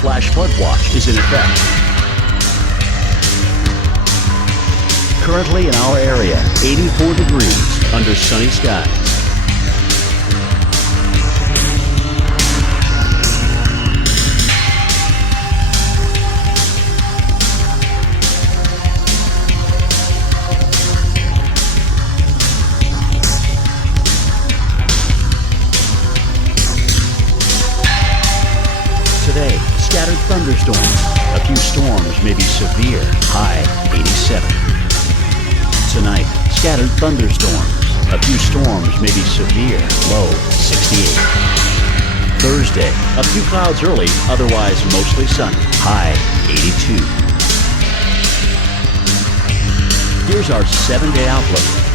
flash flood watch is in effect. Currently in our area, 84 degrees under sunny skies. Today, scattered thunderstorms. A few storms may be severe, high 87. Tonight, scattered thunderstorms. A few storms may be severe, low 68. Thursday, a few clouds early, otherwise mostly sunny, high 82. Here's our 7-day outlook.